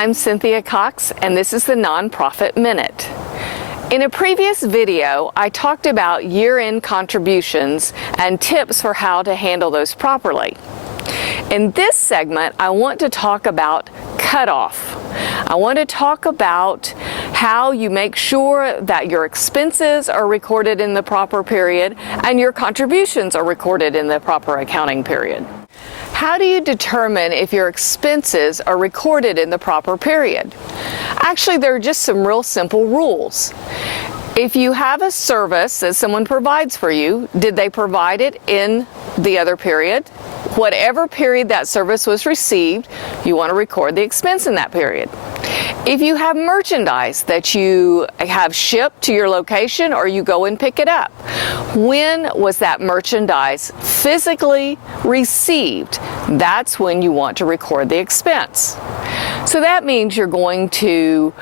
I'm Cynthia Cox, and this is the Nonprofit Minute. In a previous video, I talked about year-end contributions and tips for how to handle those properly. In this segment, I want to talk about cutoff. I want to talk about how you make sure that your expenses are recorded in the proper period and your contributions are recorded in the proper accounting period. How do you determine if your expenses are recorded in the proper period? Actually, there are just some real simple rules. If you have a service that someone provides for you, did they provide it in the other period? Whatever period that service was received, you want to record the expense in that period. If you have merchandise that you have shipped to your location or you go and pick it up, when was that merchandise physically received? That's when you want to record the expense. So that means you're going to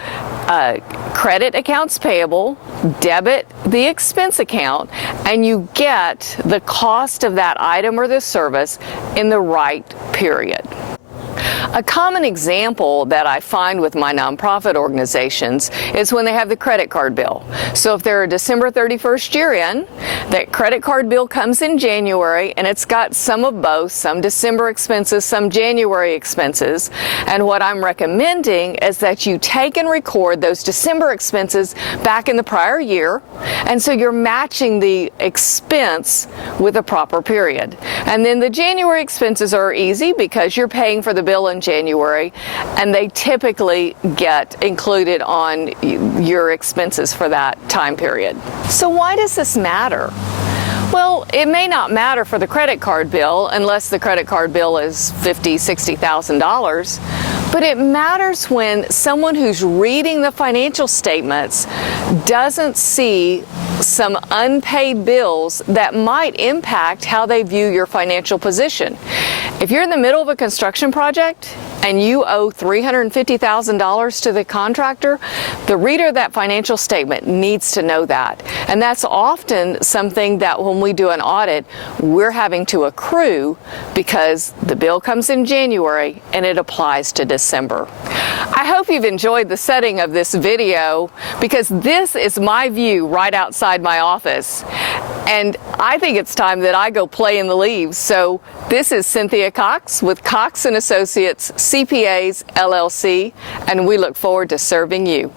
credit accounts payable, debit the expense account, and you get the cost of that item or the service in the right period. A common example that I find with my nonprofit organizations is when they have the credit card bill. So if they're a December 31st year in, that credit card bill comes in January and it's got some of both, some December expenses, some January expenses. And what I'm recommending is that you take and record those December expenses back in the prior year. And so you're matching the expense with a proper period. And then the January expenses are easy because you're paying for the bill in January, and they typically get included on your expenses for that time period. So why does this matter? Well, it may not matter for the credit card bill unless the credit card bill is $50,000, $60,000, but it matters when someone who's reading the financial statements doesn't see some unpaid bills that might impact how they view your financial position. If you're in the middle of a construction project and you owe $350,000 to the contractor, the reader of that financial statement needs to know that. And that's often something that when we do an audit, we're having to accrue because the bill comes in January and it applies to December. I hope you've enjoyed the setting of this video because this is my view right outside my office. And I think it's time that I go play in the leaves. So this is Cynthia Cox with Cox & Associates CPAs LLC, and we look forward to serving you.